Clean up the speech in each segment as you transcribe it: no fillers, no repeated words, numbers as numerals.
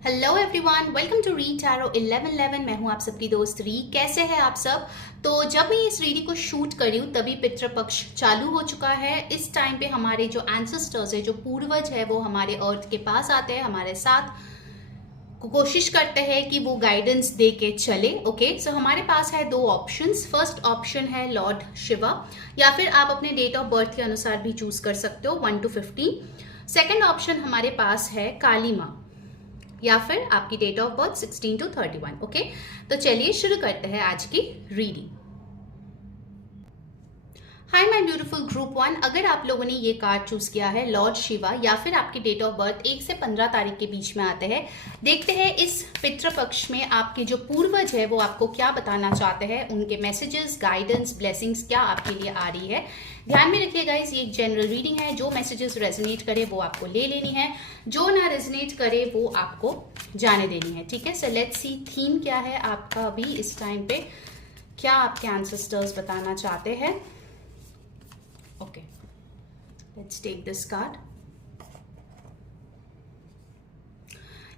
Hello everyone, welcome to read tarot 1111। मैं हूं आप सबकी दोस्त री। कैसे हैं आप सब? तो जब मैं इस रीडिंग को शूट कर रही हूँ तभी पितृपक्ष चालू हो चुका है। इस टाइम पे हमारे जो एंसेस्टर्स है, जो पूर्वज है, वो हमारे अर्थ के पास आते हैं, हमारे साथ कोशिश करते हैं कि वो गाइडेंस दे के चले। ओके, सो हमारे पास है दो ऑप्शंस। फर्स्ट ऑप्शन है लॉर्ड शिवा, या फिर आप अपने डेट ऑफ बर्थ के अनुसार भी चूज कर सकते हो 1 to 15। सेकेंड ऑप्शन हमारे पास है काली माँ, या फिर आपकी date of birth 16 to 31। Okay, तो चलिए शुरू करते हैं आज की reading. Hi my beautiful group 1, अगर आप लोगों ने ये कार्ड चूज किया है लॉर्ड शिवा, या फिर आपकी डेट ऑफ बर्थ 1 से 15 तारीख के बीच में आते हैं, देखते हैं इस पितृपक्ष में आपके जो पूर्वज है वो आपको क्या बताना चाहते हैं। उनके मैसेजेस, गाइडेंस, ब्लेसिंग्स क्या आपके लिए आ रही है। ध्यान में रखिएगा, ये एक जनरल रीडिंग है। जो मैसेजेस रेजोनेट करे वो आपको ले लेनी है, जो ना रेजोनेट करे वो आपको जाने देनी है। ठीक है, सो लेट्स सी थीम क्या है आपका अभी इस टाइम पे, क्या आपके एंसेस्टर्स बताना चाहते हैं। Okay, let's take this card.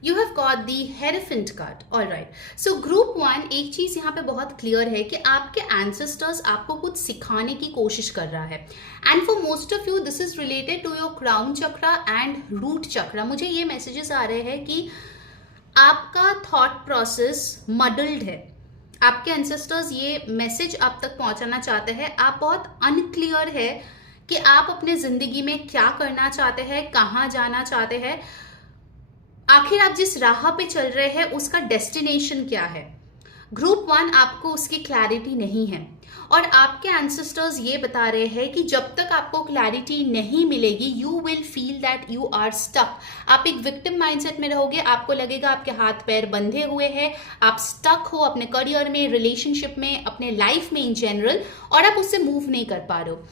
You have got the Hierophant card. All right. So Group 1, एक चीज यहाँ पे बहुत क्लियर है कि आपके एंसेस्टर्स आपको कुछ सिखाने की कोशिश कर रहा है। And for most of you this is related to your crown chakra and root chakra. मुझे ये मैसेजेस आ रहे हैं कि आपका थॉट प्रोसेस मडल्ड है। आपके एंसेस्टर्स ये मैसेज आप तक पहुंचाना चाहते हैं, आप बहुत अनक्लियर है कि आप अपने जिंदगी में क्या करना चाहते हैं, कहाँ जाना चाहते हैं, आखिर आप जिस राह पे चल रहे हैं उसका डेस्टिनेशन क्या है। ग्रुप 1 आपको उसकी क्लैरिटी नहीं है, और आपके एंसेस्टर्स ये बता रहे हैं कि जब तक आपको क्लैरिटी नहीं मिलेगी you will feel that you are stuck. आप एक विक्टिम माइंडसेट में रहोगे, आपको लगेगा आपके हाथ पैर बंधे हुए हैं, आप स्टक हो अपने करियर में, रिलेशनशिप में, अपने लाइफ में इन जनरल, और आप उससे मूव नहीं कर पा रहे हो।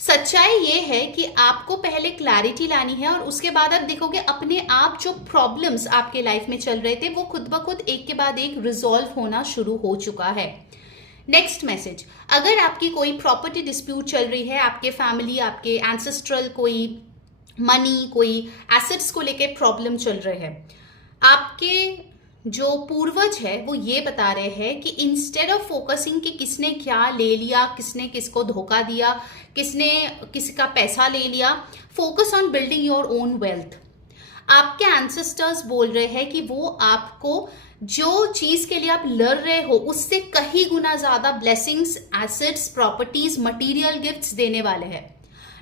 सच्चाई ये है कि आपको पहले क्लैरिटी लानी है, और उसके बाद आप देखोगे अपने आप जो प्रॉब्लम्स आपके लाइफ में चल रहे थे वो खुद ब खुद एक के बाद एक रिजॉल्व होना शुरू हो चुका है। नेक्स्ट मैसेज, अगर आपकी कोई प्रॉपर्टी डिस्प्यूट चल रही है, आपके फैमिली, आपके एंसेस्ट्रल कोई मनी, कोई एसेट्स को लेके प्रॉब्लम चल रहे हैं, आपके जो पूर्वज है वो ये बता रहे हैं कि इंस्टेड ऑफ फोकसिंग कि किसने क्या ले लिया, किसने किसको धोखा दिया, किसने किसी का पैसा ले लिया, focus on building your own wealth. आपके एंसेस्टर्स बोल रहे हैं कि वो आपको जो चीज के लिए आप लड़ रहे हो उससे कहीं गुना ज्यादा blessings, assets, properties, material gifts देने वाले हैं।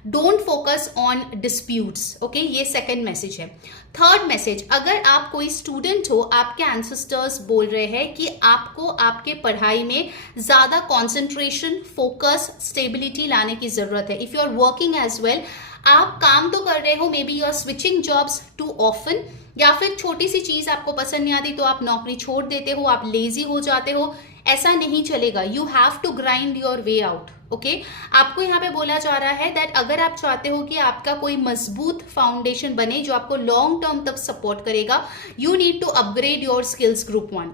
Don't focus on disputes. Okay, ये सेकेंड मैसेज है। थर्ड मैसेज, अगर आप कोई स्टूडेंट हो, आपके एंसेस्टर्स बोल रहे हैं कि आपको आपके पढ़ाई में ज्यादा कॉन्सेंट्रेशन, फोकस, स्टेबिलिटी लाने की जरूरत है। If you are working as well, आप काम तो कर रहे हो, maybe you are switching jobs too often, या फिर छोटी सी चीज आपको पसंद नहीं आती तो आप नौकरी छोड़ देते हो, आप लेजी हो जाते हो। ऐसा नहीं चलेगा, you have to grind your way out. Okay, आपको यहाँ पे बोला जा रहा है दैट अगर आप चाहते हो कि आपका कोई मजबूत फाउंडेशन बने जो आपको लॉन्ग टर्म तक सपोर्ट करेगा, you need to upgrade your skills. Group 1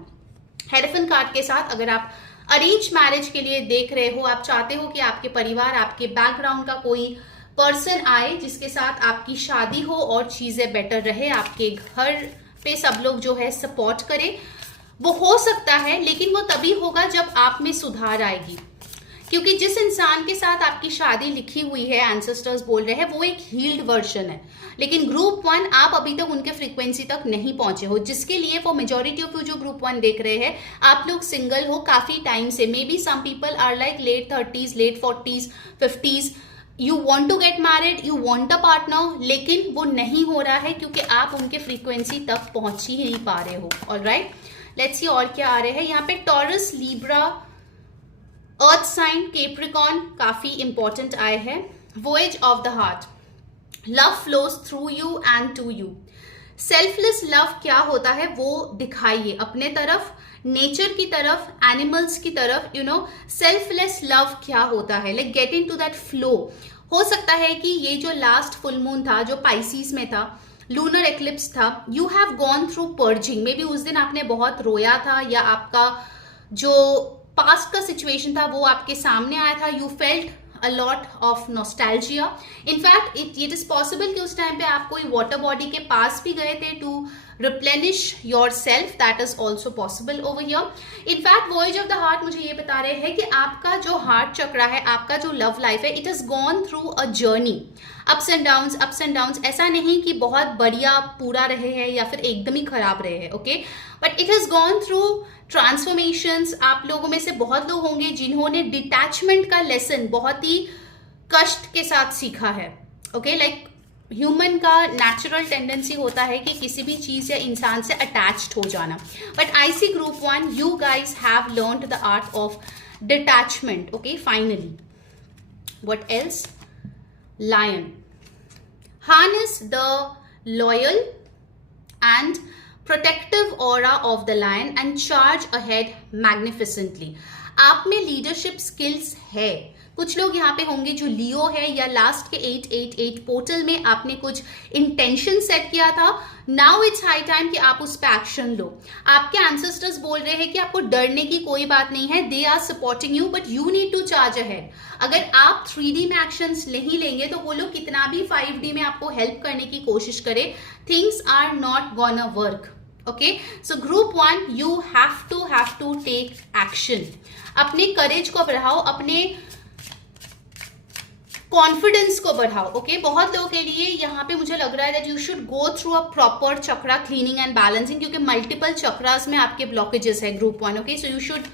hierophant card के साथ, अगर आप अरेंज मैरिज के लिए देख रहे हो, आप चाहते हो कि आपके परिवार, आपके बैकग्राउंड का कोई पर्सन आए जिसके साथ आपकी शादी हो और चीजें बेटर रहे, आपके घर पे सब लोग जो है सपोर्ट करे, वो हो सकता है, लेकिन वो तभी होगा जब आप में सुधार आएगी। क्योंकि जिस इंसान के साथ आपकी शादी लिखी हुई है, एंसेस्टर्स बोल रहे हैं, वो एक हील्ड वर्जन है, लेकिन ग्रुप 1 आप अभी तक उनके फ्रीक्वेंसी तक नहीं पहुंचे हो, जिसके लिए वो मेजॉरिटी ऑफ यू जो ग्रुप 1 देख रहे हैं, आप लोग सिंगल हो काफी टाइम से। Maybe some people are like late 30s, late 40s, 50s, you want to get married, you want a partner, लेकिन वो नहीं हो रहा है क्योंकि आप उनके फ्रीक्वेंसी तक पहुंच ही नहीं पा रहे हो। ऑलराइट, लेट्स सी और क्या आ रहे हैं यहाँ पे। Taurus, Libra, earth sign, Capricorn काफी इंपॉर्टेंट आए हैं। Voice of the heart, love flows through you and to you. Selfless love क्या होता है वो दिखाइए अपने तरफ, नेचर की तरफ, एनिमल्स की तरफ। यू नो, सेल्फलेस लव क्या होता है, like get into that flow. हो सकता है कि ये जो लास्ट फुल मून था, जो पाइसिस में था, लूनर एक्लिप्स था, you have gone through purging. May be उस दिन आपने बहुत रोया था, या आपका जो पास्ट का सिचुएशन था वो आपके सामने आया था, you felt a lot of nostalgia. In fact, it is possible कि उस टाइम पे आप कोई वाटर बॉडी के पास भी गए थे to replenish yourself, that is also possible over here. In fact voyage of the heart मुझे ये बता रहे हैं कि आपका जो हार्ट चक्रा है, आपका जो लव लाइफ है, it has gone through a journey, ups and downs. ऐसा नहीं कि बहुत बढ़िया पूरा रहे हैं या फिर एकदम ही खराब रहे हैं, okay, but it has gone through transformations. आप लोगों में से बहुत लोग होंगे जिन्होंने डिटैचमेंट का लेसन बहुत ही कष्ट के साथ सीखा है, ओके. लाइक ह्यूमन का नेचुरल टेंडेंसी होता है कि किसी भी चीज या इंसान से अटैच्ड हो जाना, but I see group 1 you guys have learned the art of detachment, okay. Finally what else? Lion. harness the loyal and protective aura of the lion and charge ahead magnificently. आप में leadership skills है. कुछ लोग यहाँ पे होंगे जो लियो है या लास्ट के 888 पोर्टल में आपने कुछ इंटेंशन सेट किया था. नाउ इट्स हाई टाइम कि आप उस पर एक्शन लो. आपके एंसेस्टर्स बोल रहे हैं कि आपको डरने की कोई बात नहीं है. They are supporting you but you need to charge ahead. अगर आप 3D में एक्शंस नहीं लेंगे तो वो लोग कितना भी 5D में आपको हेल्प करने की कोशिश करे, things are not gonna work, okay. So group 1 you have to take action. अपने करेज को बढ़ाओ, अपने कॉन्फिडेंस को बढ़ाओ, ओके. बहुत लोगों के लिए यहाँ पे मुझे लग रहा है that you should go through a proper chakra cleaning and balancing, क्योंकि मल्टीपल चक्रास में आपके ब्लॉकेजेस है group 1, okay. So you should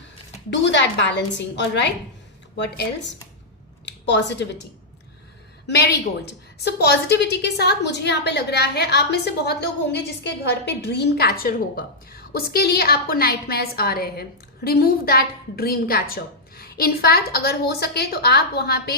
do that balancing, alright. What else? Positivity. Marigold. So positivity के साथ मुझे यहाँ पे लग रहा है आप में से बहुत लोग होंगे जिसके घर पे ड्रीम कैचर होगा. उसके लिए आपको नाइटमेयर्स आ रहे हैं. Remove that dream catcher. In fact अगर हो सके तो आप वहां पे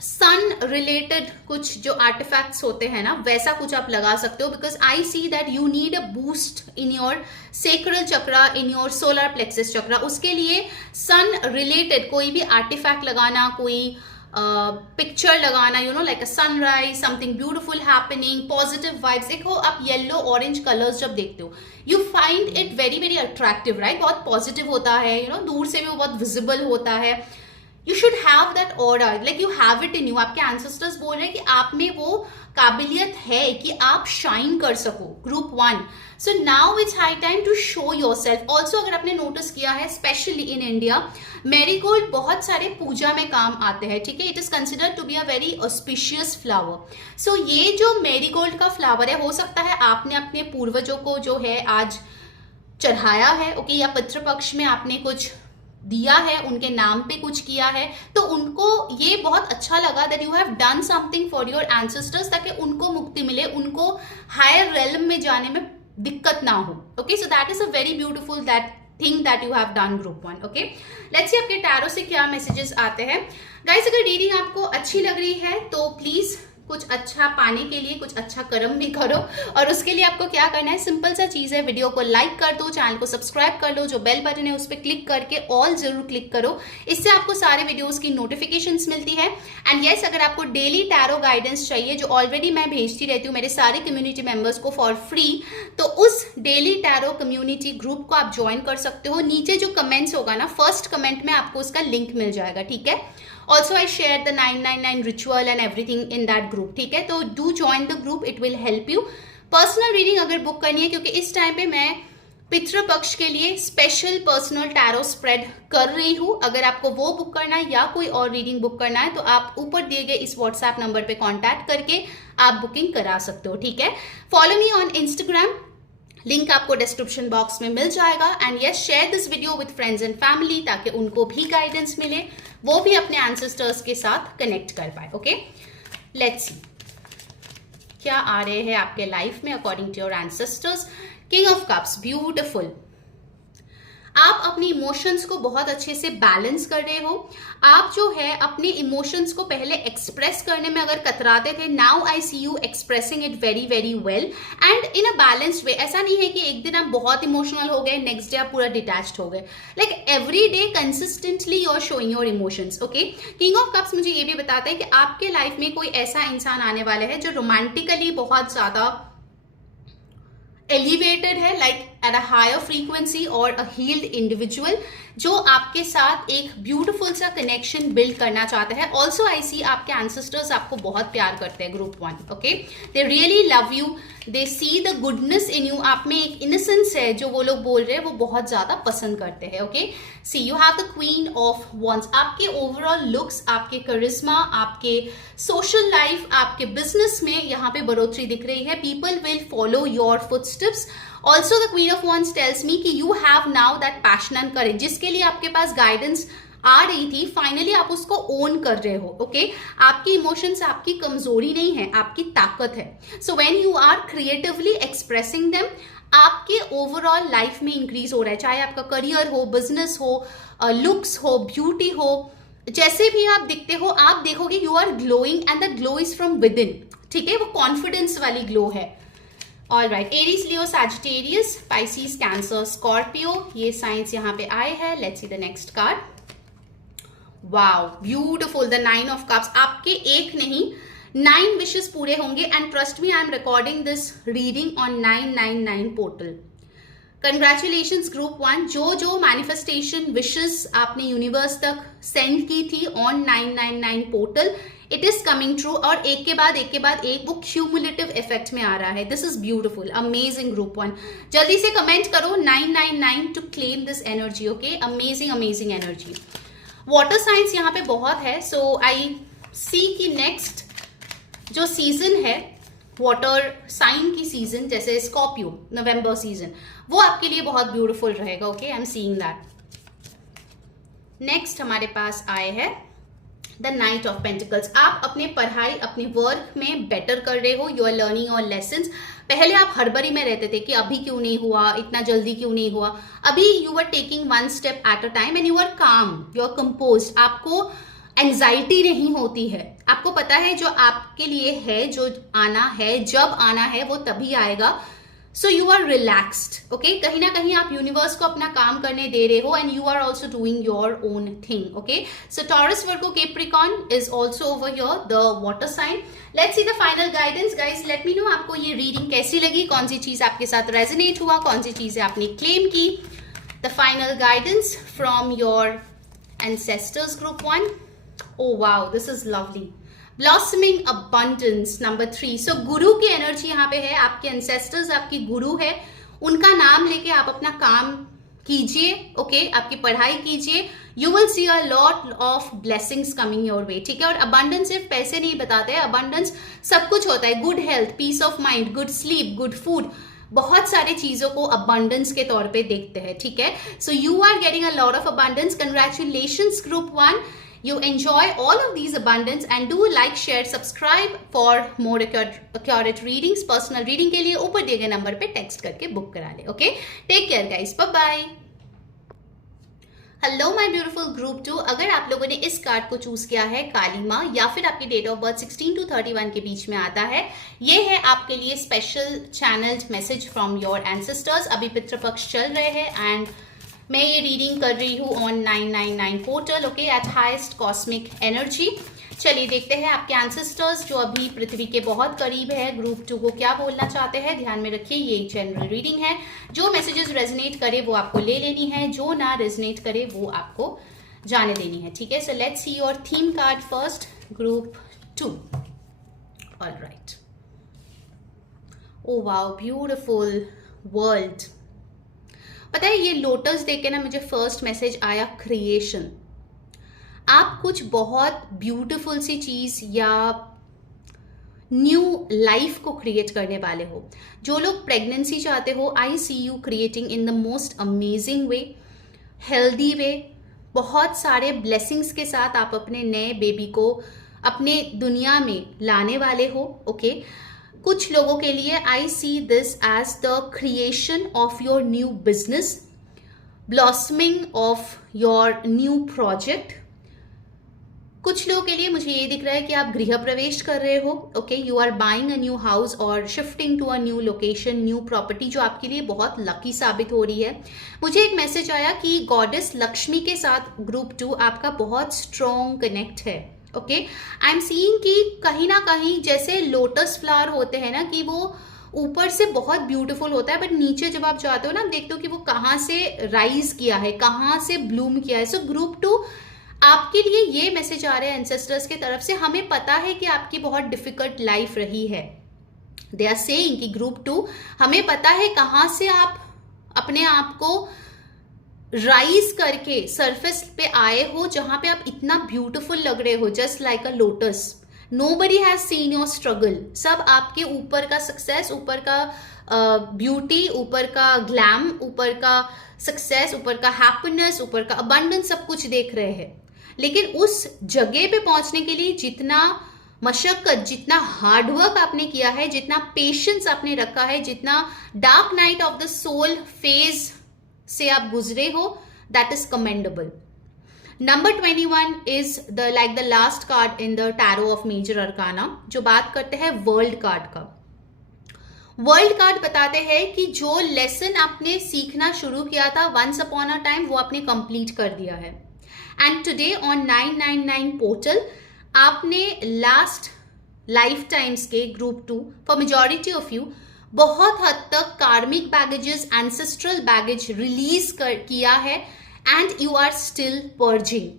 सन रिलेटेड कुछ जो आर्टिफैक्ट्स होते हैं ना, वैसा कुछ आप लगा सकते हो, because I see that you need a boost in your sacral chakra, in your solar plexus chakra. उसके लिए सन रिलेटेड कोई भी आर्टिफैक्ट लगाना, कोई पिक्चर लगाना, you know, like a sunrise, something beautiful happening, positive vibes. देखो आप येलो ऑरेंज कलर्स जब देखते हो you find it very very attractive, right. बहुत पॉजिटिव होता है, यू नो, दूर से भी वो बहुत विजिबल होता है. You should have that aura, like you have it in you. आपके ancestors बोल रहे हैं कि आप में वो काबिलियत है कि आप शाइन कर सको. Group 1. So now it's high time to show yourself. Also अगर आपने नोटिस किया है, स्पेशली इन इंडिया, मैरीगोल्ड बहुत सारे पूजा में काम आते हैं, ठीक है. It is considered to be a very auspicious flower. So ये जो मैरीगोल्ड का फ्लावर है, हो सकता है आपने अपने पूर्वजों को जो है आज चढ़ाया है, ओके, या पितृपक्ष में आपने कुछ दिया है, उनके नाम पे कुछ किया है, तो उनको ये बहुत अच्छा लगा that you have done something for your ancestors, ताकि उनको मुक्ति मिले, उनको हायर रेलम में जाने में दिक्कत ना हो, okay. So that is a very beautiful that thing that you have done group 1, okay. Let's see आपके टैरो से क्या मैसेजेस आते हैं. गाइस अगर रीडिंग आपको अच्छी लग रही है तो प्लीज कुछ अच्छा पाने के लिए कुछ अच्छा कर्म भी करो, और उसके लिए आपको क्या करना है, सिंपल सा चीज है, वीडियो को लाइक कर दो, चैनल को सब्सक्राइब कर लो, जो बेल बटन है उस पर क्लिक करके ऑल जरूर क्लिक करो. इससे आपको सारे वीडियोस की नोटिफिकेशंस मिलती है. एंड यस, अगर आपको डेली टैरो गाइडेंस चाहिए जो ऑलरेडी मैं भेजती रहती हूँ मेरे सारे कम्युनिटी मेंबर्स को फॉर फ्री, तो उस डेली टैरो कम्युनिटी ग्रुप को आप ज्वाइन कर सकते हो. नीचे जो कमेंट्स होगा ना, फर्स्ट कमेंट में आपको उसका लिंक मिल जाएगा, ठीक है. Also I shared the 999 ritual and everything in that group, ठीक है. तो do join the group, it will help you. Personal reading अगर बुक करनी है, क्योंकि इस टाइम पे मैं पितृपक्ष के लिए स्पेशल पर्सनल टैरो स्प्रेड कर रही हूँ, अगर आपको वो बुक करना है या कोई और रीडिंग बुक करना है तो आप ऊपर दिए गए इस व्हाट्सएप नंबर पे कांटेक्ट करके आप बुकिंग करा सकते हो, ठीक है. Follow me on Instagram, link आपको डिस्क्रिप्शन बॉक्स में मिल जाएगा. And yes, share this video with friends and family, ताकि उनको भी गाइडेंस मिले, वो भी अपने एंसेस्टर्स के साथ कनेक्ट कर पाए, ओके. लेट्स सी क्या आ रहे हैं आपके लाइफ में according to your ancestors. King of cups, beautiful. आप अपने इमोशंस को बहुत अच्छे से बैलेंस कर रहे हो. आप जो है अपने इमोशंस को पहले एक्सप्रेस करने में अगर कतराते थे, now I see you expressing it very very well and in a balanced way. ऐसा नहीं है कि एक दिन आप बहुत इमोशनल हो गए, नेक्स्ट डे आप पूरा डिटैच्ड हो गए. Like every day consistently you are showing your emotions, okay. King of cups मुझे ये भी बताता है कि आपके लाइफ में कोई ऐसा इंसान आने वाला है जो रोमांटिकली बहुत ज्यादा एलिवेटेड है, like at a higher frequency और अ हील्ड इंडिविजुअल जो आपके साथ एक ब्यूटीफुल सा कनेक्शन बिल्ड करना चाहता है. ऑल्सो आई सी आपके एंसेस्टर्स आपको बहुत प्यार करते हैं group 1. Okay, they really love you, they see the goodness in you. आप में एक इनोसेंस है जो वो लोग बोल रहे हैं, वो बहुत ज्यादा पसंद करते हैं. Okay, see you have the queen of wands. आपके ओवरऑल लुक्स, आपके करिश्मा, आपके सोशल लाइफ, आपके बिजनेस में यहाँ पे बढ़ोतरी दिख रही है. People will follow your footsteps. Also the queen of wands tells me कि you have now that passion and courage. जिसके लिए आपके पास गाइडेंस आ रही थी, फाइनली आप उसको ओन कर रहे हो. ओके, आपकी इमोशंस आपकी कमजोरी नहीं है, आपकी ताकत है. So when you are creatively expressing them, आपके ओवरऑल लाइफ में इंक्रीज हो रहा है. चाहे आपका करियर हो, बिजनेस हो, लुक्स हो, ब्यूटी हो, जैसे भी आप दिखते हो, आप देखोगे you are glowing and the glow is from within. ठीक है, वो कॉन्फिडेंस वाली ग्लो है. All right, Aries, Leo, Sagittarius, Pisces, Cancer, Scorpio, ये साइंस यहाँ पे आए हैं. Let's see the next card. Wow, beautiful, the 9 of cups. आपके एक नहीं 9 विशेस पूरे होंगे. And trust me, I am recording this reading on 999 portal. Congratulations group 1. जो मैनिफेस्टेशन विशेस आपने यूनिवर्स तक सेंड की थी on 999 portal, it is coming true. और एक के बाद एक वो क्यूमुलेटिव इफेक्ट में आ रहा है. This is beautiful, amazing group 1. जल्दी से कमेंट करो 999 to claim this energy. Okay, amazing amazing energy. Water signs यहाँ पे बहुत है. सो आई सी की नेक्स्ट जो सीजन है वाटर साइन की सीजन, जैसे स्कॉर्पियो नवंबर सीजन, वो आपके लिए बहुत ब्यूटीफुल रहेगा. Okay, I am seeing that. Next हमारे पास आए हैं द नाइट ऑफ पेंटिकल्स. आप अपने पढ़ाई, अपने वर्क में बेटर कर रहे हो. You are learning all lessons. पहले आप हड़बड़ी में रहते थे कि अभी क्यों नहीं हुआ, इतना जल्दी क्यों नहीं हुआ. अभी you are taking one step at a time and you are calm, you are compose. आपको एंजाइटी नहीं होती है. आपको पता है जो आपके लिए है, जो आना है, जब आना है वो तभी आएगा. So you are relaxed. Okay, कहीं ना कहीं आप यूनिवर्स को अपना काम करने दे रहे हो and you are also doing your own thing. Okay, so Taurus, Virgo, Capricorn is also over here, the water sign. Let's see the final guidance. Guys, let me know आपको ये रीडिंग कैसी लगी, कौन सी चीज आपके साथ रेजोनेट हुआ, कौन सी चीजें आपने क्लेम की. The final guidance from your ancestors group 1. Oh wow, this is lovely. Blossoming abundance, number 3. So गुरु की एनर्जी यहाँ पे है. आपके ancestors आपकी गुरु है. उनका नाम लेके आप अपना काम कीजिए. ओके, आपकी पढ़ाई कीजिए. You will see a lot of blessings coming your way. ठीक है, और abundance सिर्फ पैसे नहीं बताते हैं. abundance सब कुछ होता है. good health, peace of mind, good sleep, good food, बहुत सारी चीजों को abundance के तौर पे देखते हैं. ठीक है, so you are getting a lot of abundance. Congratulations group 1. You enjoy all of these abundance and do like, share, subscribe for more accurate readings. Personal reading के लिए ऊपर दिए गए नंबर पे टेक्स्ट करके बुक करा ले. Okay, take care guys, bye bye. Hello my beautiful group 2. अगर आप लोगों ने इस कार्ड को चूज किया है काली माँ, या फिर आपकी डेट ऑफ बर्थ 16 to 31 के बीच में आता है, ये है आपके लिए special channelled message from your ancestors. अभी पितृपक्ष चल रहे हैं एंड मैं ये रीडिंग कर रही हूँ on 999 portal. Okay, eight highest cosmic energy. चलिए देखते हैं आपके एंसेस्टर्स जो अभी पृथ्वी के बहुत करीब है, ग्रुप 2 को क्या बोलना चाहते हैं. ध्यान में रखिए, ये एक जनरल रीडिंग है. जो मैसेजेस रेजोनेट करे वो आपको ले लेनी है, जो ना रेजोनेट करे वो आपको जाने देनी है. ठीक है, so let's see your theme card first, group 2. Alright. Oh wow, beautiful world. पता है, ये लोटस देख के ना मुझे फर्स्ट मैसेज आया क्रिएशन. आप कुछ बहुत ब्यूटीफुल सी चीज या न्यू लाइफ को क्रिएट करने वाले हो. जो लोग प्रेगनेंसी चाहते हो, I see you creating in the most amazing way, healthy way. बहुत सारे ब्लेसिंग्स के साथ आप अपने नए बेबी को अपने दुनिया में लाने वाले हो. ओके, कुछ लोगों के लिए I see this as the creation of your new business, blossoming of your new project. कुछ लोगों के लिए मुझे ये दिख रहा है कि आप गृह प्रवेश कर रहे हो. Okay, you are buying a new house और shifting to a new location, new property, जो आपके लिए बहुत लकी साबित हो रही है. मुझे एक मैसेज आया कि गॉडेस लक्ष्मी के साथ ग्रुप 2 आपका बहुत स्ट्रॉन्ग कनेक्ट है. ओके, आई एम सीइंग कि कहीं ना कहीं जैसे लोटस फ्लावर होते हैं ना, कि वो ऊपर से बहुत ब्यूटीफुल होता है, बट नीचे जब आप जाते हो ना, आप देखते हो कि वो कहाँ से राइज किया है, कहाँ से ब्लूम किया है. सो ग्रुप 2 आपके लिए ये मैसेज आ रहे हैं एंसेस्टर्स की तरफ से, हमें पता है कि आपकी बहुत डिफिकल्ट लाइफ रही है. दे आर सेइंग कि ग्रुप 2 हमें पता है कहाँ से आप अपने आप को राइज करके सरफेस पे आए हो, जहां पे आप इतना ब्यूटीफुल लग रहे हो, just like a lotus. Nobody has seen your struggle. सब आपके ऊपर का सक्सेस, ऊपर का ब्यूटी, ऊपर का ग्लैम, ऊपर का सक्सेस, ऊपर का हैप्पीनेस, ऊपर का अबंडेंस, सब कुछ देख रहे हैं. लेकिन उस जगह पे पहुंचने के लिए जितना मशक्कत, जितना हार्डवर्क आपने किया है, जितना पेशेंस आपने रखा है, जितना dark night of the soul phase से आप गुजरे हो, that is commendable. Number 21 is the last card in the tarot of major arcana, जो बात करते हैं वर्ल्ड कार्ड का. वर्ल्ड कार्ड बताते हैं कि जो लेसन आपने सीखना शुरू किया था वंस अपॉन अ टाइम, वो आपने कंप्लीट कर दिया है. एंड टुडे ऑन 999 पोर्टल आपने लास्ट लाइफ टाइम्स के group 2 for majority of you बहुत हद तक कार्मिक बैगेजेस, एंसेस्ट्रल बैगेज रिलीज किया है, and you are still purging.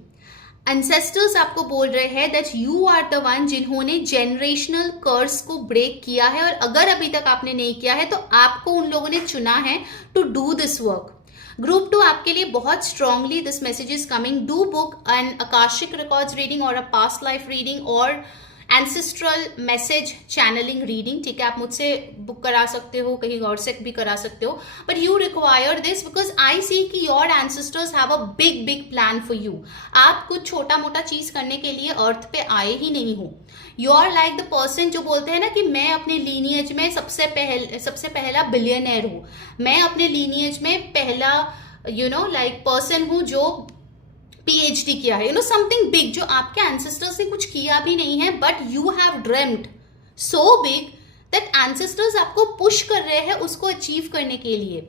Ancestors आपको बोल रहे हैं that you are the one जिन्होंने जेनरेशनल कर्स को ब्रेक किया है, और अगर अभी तक आपने नहीं किया है तो आपको उन लोगों ने चुना है to do this work. Group 2 आपके लिए बहुत strongly this message is coming. Do book an Akashic records reading और अ पास्ट लाइफ रीडिंग और एंसेस्ट्रल मैसेज चैनलिंग रीडिंग. ठीक है, आप मुझसे बुक करा सकते हो, कहीं और से भी करा सकते हो, but you require this because I see कि your ancestors have a big big plan for you. आप कुछ छोटा मोटा चीज करने के लिए अर्थ पे आए ही नहीं हो. You are like the person जो बोलते हैं ना कि मैं अपने लीनियज में सबसे पहला बिलियनर हूं, मैं अपने लीनियज में पहला पर्सन हूं जो PhD किया है, समथिंग बिग, जो आपके एंसेस्टर्स ने कुछ किया भी नहीं है, but you have dreamed so big that ancestors आपको पुश कर रहे हैं उसको अचीव करने के लिए.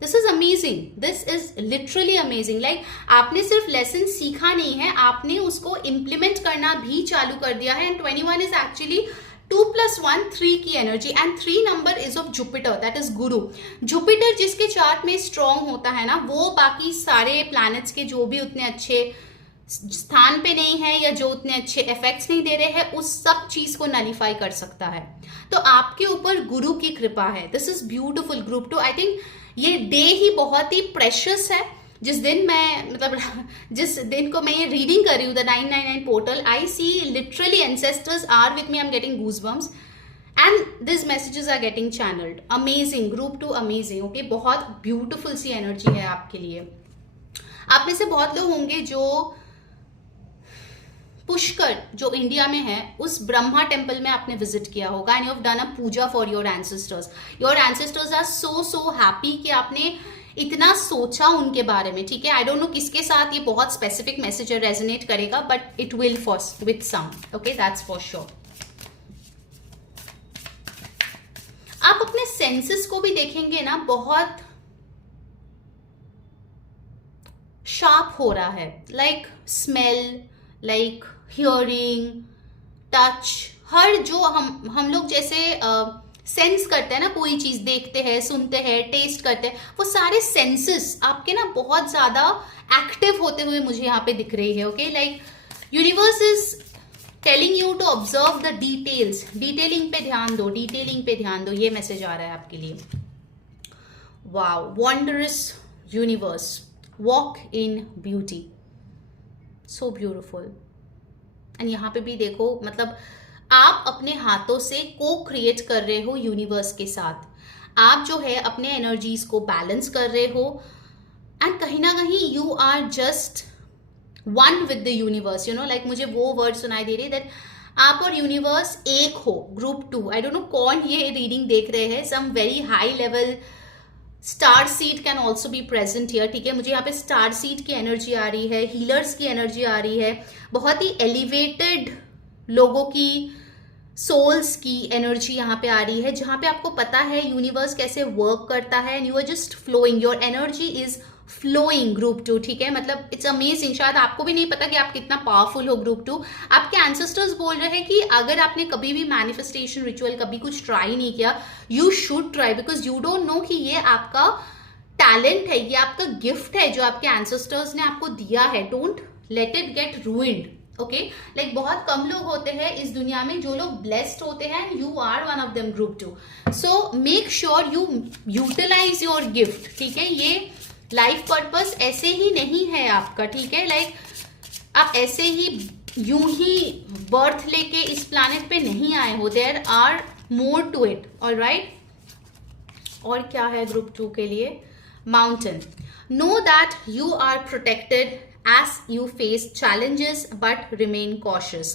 This is amazing, this is literally amazing. Like आपने सिर्फ लेसन सीखा नहीं है, आपने उसको इम्प्लीमेंट करना भी चालू कर दिया है. एंड 21 इज एक्चुअली 2 + 1 3 की energy, and 3 number is of Jupiter, that is Guru. Jupiter जिसके चार्ट में स्ट्रॉन्ग होता है ना, वो बाकी सारे प्लैनेट्स के जो भी उतने अच्छे स्थान पे नहीं है या जो उतने अच्छे इफेक्ट्स नहीं दे रहे हैं, उस सब चीज को नलीफाई कर सकता है. तो आपके ऊपर गुरु की कृपा है. This is beautiful. Group 2 I think ये डे ही बहुत ही प्रेशियस है. जिस दिन को मैं ये रीडिंग कर रही हूँ the 999 portal, I see literally ancestors are with me, I am getting goosebumps and this messages are getting channelled. Amazing. Group 2 amazing. Okay, बहुत ब्यूटिफुल सी एनर्जी है आपके लिए. आप में से बहुत लोग होंगे जो पुष्कर जो इंडिया में है उस ब्रह्मा टेम्पल में आपने विजिट किया होगा, and you have done a puja for your ancestors. Your ancestors are so happy कि आपने इतना सोचा उनके बारे में. ठीक है, आई डोंट नो किसके साथ ये बहुत स्पेसिफिक मैसेज रेजोनेट करेगा, but it will for with some. Okay, that's for sure. आप अपने सेंसेस को भी देखेंगे ना, बहुत शार्प हो रहा है. Like smell, like hearing, touch, हर जो हम लोग जैसे सेंस करते हैं ना, कोई चीज देखते हैं, सुनते हैं, टेस्ट करते हैं, वो सारे सेंसेस आपके ना बहुत ज्यादा एक्टिव होते हुए मुझे यहाँ पे दिख रही है. Okay, like universe is telling you to observe the details. Detailing पे ध्यान दो, डिटेलिंग पे ध्यान दो, ये मैसेज आ रहा है आपके लिए. Wow, wondrous universe, walk in beauty, so beautiful. And यहाँ पे भी देखो, मतलब आप अपने हाथों से को क्रिएट कर रहे हो यूनिवर्स के साथ. आप जो है अपने एनर्जीज को बैलेंस कर रहे हो, एंड कहीं ना कहीं you are just one with the universe. Like मुझे वो वर्ड सुनाई दे रही दैट आप और यूनिवर्स एक हो. ग्रुप 2, आई डोंट नो कौन ये रीडिंग देख रहे हैं, some very high level star seed can also be present here. ठीक है, मुझे यहाँ पे स्टार सीड की एनर्जी आ रही है, हीलर्स की एनर्जी आ रही है, बहुत ही एलिवेटेड लोगों की, सोल्स की एनर्जी यहाँ पे आ रही है, जहाँ पे आपको पता है यूनिवर्स कैसे वर्क करता है, and you are just flowing. Your energy is flowing group 2, ठीक है, मतलब इट्स अमेजिंग। शायद आपको भी नहीं पता कि आप कितना पावरफुल हो ग्रुप 2। आपके एंसेस्टर्स बोल रहे हैं कि अगर आपने कभी भी मैनिफेस्टेशन रिचुअल कभी कुछ ट्राई नहीं किया, you should try, because you don't know कि ये आपका टैलेंट है, ये आपका गिफ्ट है जो आपके एंसेस्टर्स ने आपको दिया है। Don't let it get ruined, okay. Like बहुत कम लोग होते हैं इस दुनिया में जो लोग ब्लेस्ड होते हैं, and you are one of them group 2। So make sure you utilize your gift, ठीक है। ये लाइफ पर्पस ऐसे ही नहीं है आपका, ठीक है। लाइक आप ऐसे ही यूं ही बर्थ लेके इस प्लैनेट पे नहीं आए हो, there are more to it, alright. और क्या है ग्रुप 2 के लिए? Mountain, know that you are protected as you face challenges but remain cautious।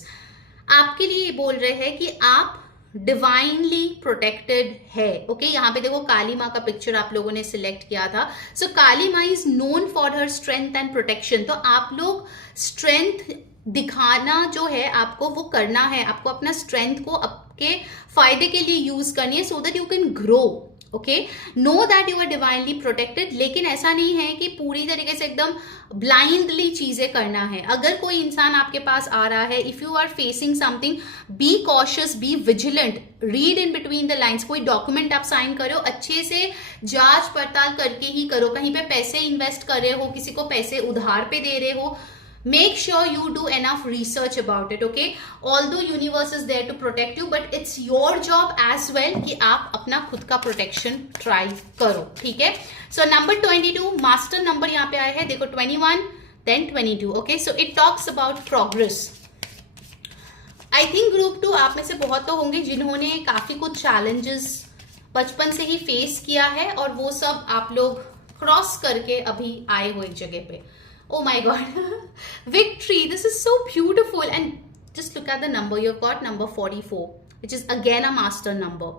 आपके लिए बोल रहे हैं कि आप डिवाइनली प्रोटेक्टेड है, ओके। यहाँ पे देखो काली माँ का पिक्चर आप लोगों ने सिलेक्ट किया था। सो काली माँ is known for her strength and protection. तो आप लोग स्ट्रेंथ दिखाना जो है आपको वो करना है, आपको अपना स्ट्रेंथ को आपके फायदे के लिए यूज करनी है, so that you can grow, okay. Know that you are divinely protected, लेकिन ऐसा नहीं है कि पूरी तरीके से एकदम ब्लाइंडली चीजें करना है। अगर कोई इंसान आपके पास आ रहा है, if you are facing something, be cautious, be vigilant, read in between the lines. कोई डॉक्यूमेंट आप साइन करो, अच्छे से जांच पड़ताल करके ही करो। कहीं पे पैसे इन्वेस्ट कर रहे हो, किसी को पैसे उधार पे दे रहे हो, make sure you do enough research about it, okay। although universe is there to protect you, but it's your job as well कि आप अपना खुद का प्रोटेक्शन ट्राई करो, ठीक है। सो नंबर 22 मास्टर नंबर यहाँ पे आया है, देखो 21 then 22, okay। so it talks about progress। I think group 2 आप में से बहुत तो होंगे जिन्होंने काफी कुछ चैलेंजेस बचपन से ही फेस किया है, और वो सब आप लोग क्रॉस करके अभी आए हो एक जगह पे। Oh my God, victory, this is so beautiful, and just look at the number you've got, number 44, which is again a master number।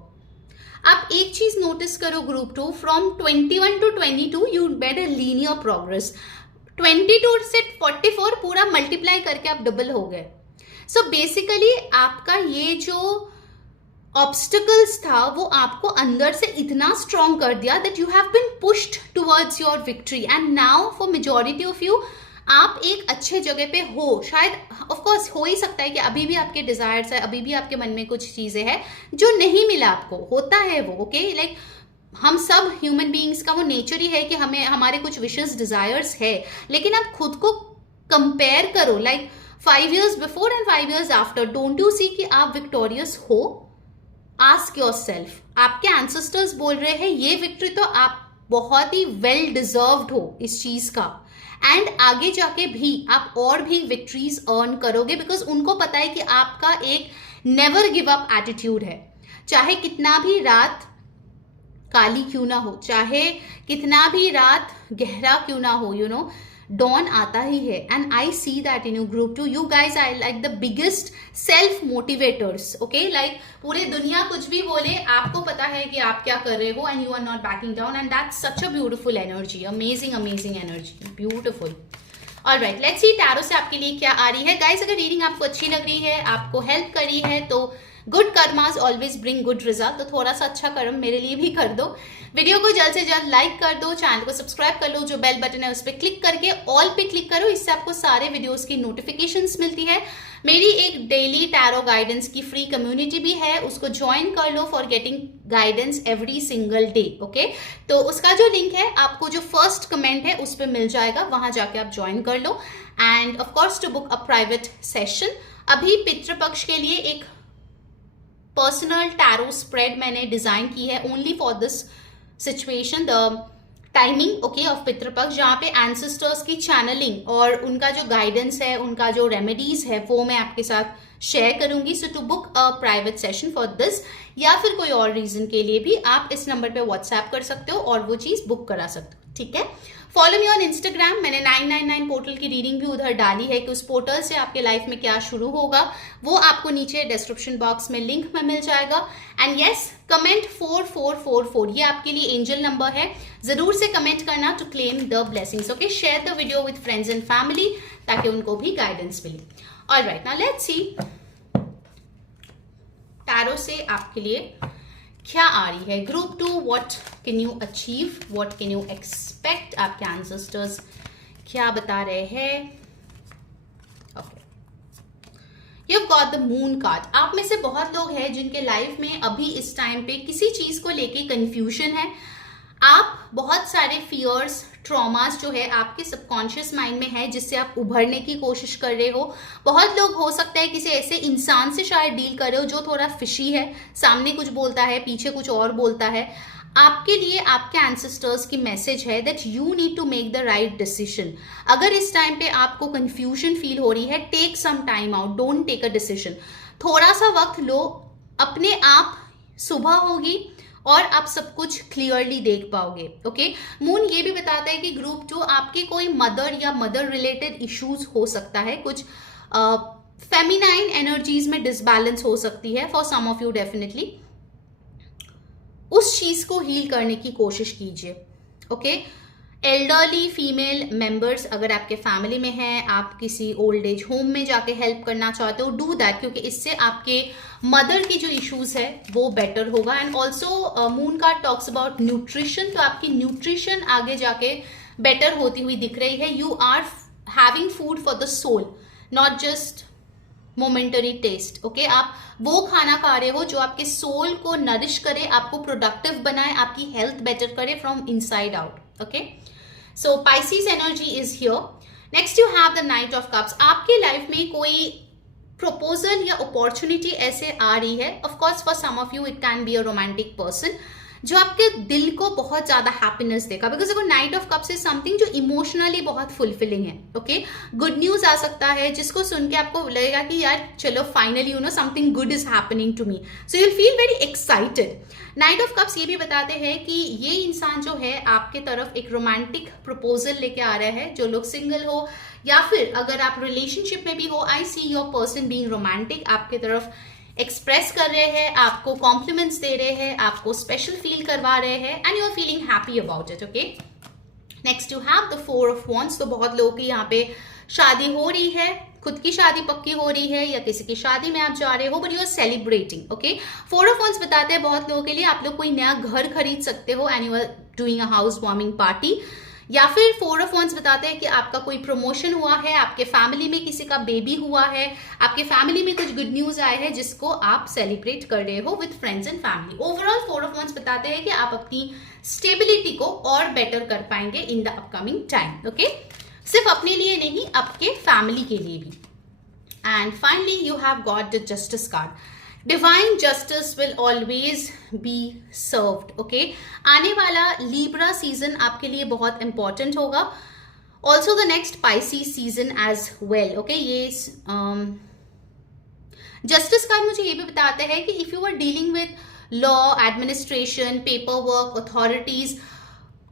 आप एक चीज नोटिस करो group 2, from 21 to 22 you made a linear progress। 22 से 44 पूरा multiply करके आप double हो गए। सो बेसिकली आपका ये जो ऑब्स्टिकल्स था वो आपको अंदर से इतना स्ट्रॉन्ग कर दिया that you have been pushed towards your victory, and now for majority of you आप एक अच्छे जगह पे हो। शायद ऑफ कोर्स हो ही सकता है कि अभी भी आपके डिजायर्स है, अभी भी आपके मन में कुछ चीजें हैं जो नहीं मिला आपको, होता है वो, ओके। लाइक हम सब ह्यूमन बीइंग्स का वो नेचर ही है कि हमें हमारे कुछ विशेस डिजायर्स है, लेकिन आप खुद को कंपेयर करो, like 5 years before and 5 years after. Don't you see कि आप विक्टोरियस हो? आस्क योर सेल्फ, आपके एंसेस्टर्स बोल रहे हैं ये विक्ट्री तो आप बहुत ही वेल डिजर्व्ड हो इस चीज का, एंड आगे जाके भी आप और भी विक्ट्रीज अर्न करोगे, बिकॉज उनको पता है कि आपका एक नेवर गिव अप एटीट्यूड है। चाहे कितना भी रात काली क्यों ना हो, चाहे कितना भी रात गहरा क्यों ना हो, यू नो डॉन आता ही है। And I see that in you group 2, you guys I like the biggest self motivators, okay. Like पूरे दुनिया कुछ भी बोले, आपको पता है कि आप क्या कर रहे हो, and you are not backing down, and that's such a beautiful energy, amazing amazing energy, beautiful. Alright, let's see tarot से आपके लिए क्या आ रही है। गाइज अगर रीडिंग आपको अच्छी लग रही है, आपको हेल्प करी है, तो good karmas always bring good result, तो थोड़ा सा अच्छा कर्म मेरे लिए भी कर दो। वीडियो को जल्द से जल्द लाइक कर दो, चैनल को सब्सक्राइब कर लो, जो बेल बटन है उस पर क्लिक करके ऑल पे क्लिक करो, इससे आपको सारे वीडियोस की नोटिफिकेशंस मिलती है। मेरी एक डेली टैरो गाइडेंस की फ्री कम्युनिटी भी है, उसको ज्वाइन कर लो for getting guidance every single day, okay. तो उसका जो लिंक है आपको जो फर्स्ट कमेंट है उस पर मिल जाएगा, वहां जाके आप ज्वाइन कर लो। And of course to book a private session, अभी पितृपक्ष के लिए एक पर्सनल टैरो स्प्रेड मैंने डिजाइन की है only for this situation, the timing, okay, of Pitrupaksha, जहाँ पे एंसेस्टर्स की चैनलिंग और उनका जो गाइडेंस है, उनका जो रेमेडीज है, वो मैं आपके साथ शेयर करूंगी। So to book a private session for this, या फिर कोई और रीजन के लिए भी आप इस नंबर पे व्हाट्सएप कर सकते हो और वो चीज बुक करा सकते हो, ठीक है। फॉलो मी ऑन इंस्टाग्राम, मैंने 999 पोर्टल की रीडिंग भी उधर डाली है कि उस पोर्टल से आपके लाइफ में क्या शुरू होगा, वो आपको नीचे डिस्क्रिप्शन बॉक्स में लिंक में मिल जाएगा। एंड यस, कमेंट 4444, ये आपके लिए एंजल नंबर है, जरूर से कमेंट करना to claim the blessings, okay. Share the video with friends and family ताकि उनको भी गाइडेंस मिले। Alright, now let's see tarot से आपके लिए क्या आ रही है। Group 2, what can you achieve, what can you expect, आपके एंसेस्टर्स क्या बता रहे हैं। You've got the moon card. आप में से बहुत लोग हैं जिनके लाइफ में अभी इस टाइम पे किसी चीज को लेके कंफ्यूजन है। आप बहुत सारे फियर्स, ट्रॉमास जो है आपके सबकॉन्शियस माइंड में है जिससे आप उभरने की कोशिश कर रहे हो। बहुत लोग हो सकता है किसी ऐसे इंसान से शायद डील कर रहे हो जो थोड़ा फिशी है, सामने कुछ बोलता है, पीछे कुछ और बोलता है। आपके लिए आपके एंसेस्टर्स की मैसेज है that you need to make the right decision. अगर इस टाइम पे आपको कंफ्यूजन फील हो रही है, take some time out, don't take a decision. थोड़ा सा वक्त लो, अपने आप सुबह होगी और आप सब कुछ क्लियरली देख पाओगे। ओके, मून ये भी बताता है कि ग्रुप 2 आपके कोई मदर या मदर रिलेटेड इश्यूज हो सकता है, कुछ फेमिनाइन एनर्जीज में डिसबैलेंस हो सकती है for some of you. Definitely उस चीज को हील करने की कोशिश कीजिए। ओके, एल्डरली फीमेल मेंबर्स अगर आपके फैमिली में हैं, आप किसी ओल्ड एज होम में जाके हेल्प करना चाहते हो, डू दैट, क्योंकि इससे आपके मदर की जो इश्यूज है वो बेटर होगा। And also moon card talks about nutrition, तो आपकी न्यूट्रिशन आगे जाके बेटर होती हुई दिख रही है। You are having food for the soul, not just momentary taste. Okay, आप वो खाना खा रहे हो जो आपके सोल को नरिश करे, आपको प्रोडक्टिव बनाए, आपकी हेल्थ बेटर करे from inside out. Okay, so Pisces energy is here. Next you have the knight of cups. आपके लाइफ में कोई प्रपोजल या अपॉर्चुनिटी ऐसे आ रही है, of course for some of you it can be a romantic person जो आपके दिल को बहुत ज्यादा हैप्पीनेस देगा, बिकॉज देखो night of cups is something जो इमोशनली बहुत फुलफिलिंग है। ओके, गुड न्यूज आ सकता है जिसको सुन के आपको लगेगा कि यार चलो finally you know something good is happening to me, so you feel very excited. Knight of cups ये भी बताते हैं कि ये इंसान जो है आपके तरफ एक रोमांटिक प्रपोजल लेके आ रहा है। जो लोग सिंगल हो या फिर अगर आप रिलेशनशिप में भी हो, I see your person being romantic, आपके तरफ एक्सप्रेस कर रहे हैं, आपको कॉम्प्लीमेंट्स दे रहे हैं, आपको स्पेशल फील करवा रहे हैं and you are feeling happy about it. Okay, next you have the 4 of wands. तो बहुत लोगों की यहाँ पे शादी हो रही है, खुद की शादी पक्की हो रही है या किसी की शादी में आप जा रहे हो, but you are celebrating. Okay, 4 of wands बताते हैं बहुत लोगों के लिए आप लोग कोई नया घर खरीद सकते हो and you are doing a house warming party, या फिर 4 ऑफ वॉन्ड्स बताते हैं कि आपका कोई प्रमोशन हुआ है, आपके फैमिली में किसी का बेबी हुआ है, आपके फैमिली में कुछ गुड न्यूज आए हैं जिसको आप सेलिब्रेट कर रहे हो with friends and family. Overall 4 of wands बताते हैं कि आप अपनी स्टेबिलिटी को और बेटर कर पाएंगे in the upcoming time. Okay, सिर्फ अपने लिए नहीं, आपके फैमिली के लिए भी। And finally you have got the justice card. Divine justice will always be served. Okay, आने वाला लीब्रा सीजन आपके लिए बहुत इंपॉर्टेंट होगा, also the next Pisces season as well. Okay, ये जस्टिस कार्ड मुझे ये भी बताते हैं कि if you are dealing with law, administration, paper work, authorities,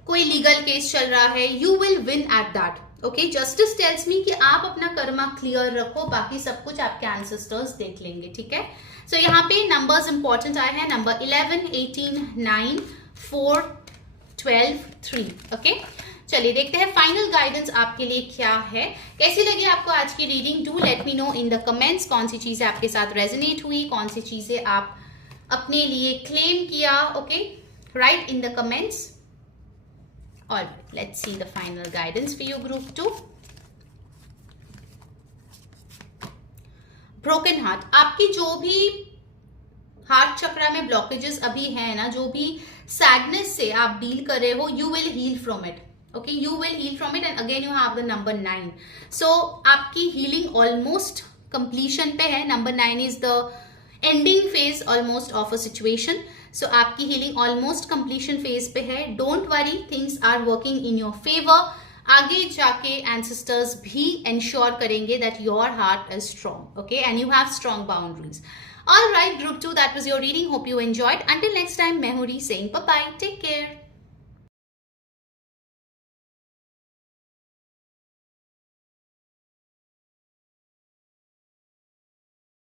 कोई लीगल केस चल रहा है, you will win at that. Okay, justice tales me कि आप अपना कर्मा क्लियर रखो, बाकी सब कुछ आपके एंसेस्टर्स देख लेंगे। ठीक है, सो यहाँ पे नंबर्स इंपॉर्टेंट आए हैं, नंबर 11, 18, 9, 4, 12, 3। ओके, चलिए देखते हैं फाइनल गाइडेंस आपके लिए क्या है। कैसी लगी आपको आज की reading? Do let me no in the comments कौन सी चीजें आपके साथ रेजोनेट हुई, कौन सी चीजें आप अपने लिए क्लेम किया। Okay, right in the comments. All right, let's see the final guidance for you group 2. Broken heart, आपकी जो भी हार्ट चक्रा में ब्लॉकेजेस अभी है ना, जो भी सैडनेस से आप डील कर रहे हो, you will heal from it. Okay, you will heal from it and again you have the number 9. So आपकी healing almost completion पे है. Number 9 is the ending phase almost of a situation. So आपकी healing almost completion phase पे है. Don't worry, things are working in your favor. आगे जाके ancestors भी ensure करेंगे that your heart is strong, okay, and you have strong boundaries. All right, group 2, that was your reading. Hope you enjoyed. Until next time, मैं हूँ री saying bye bye. Take care.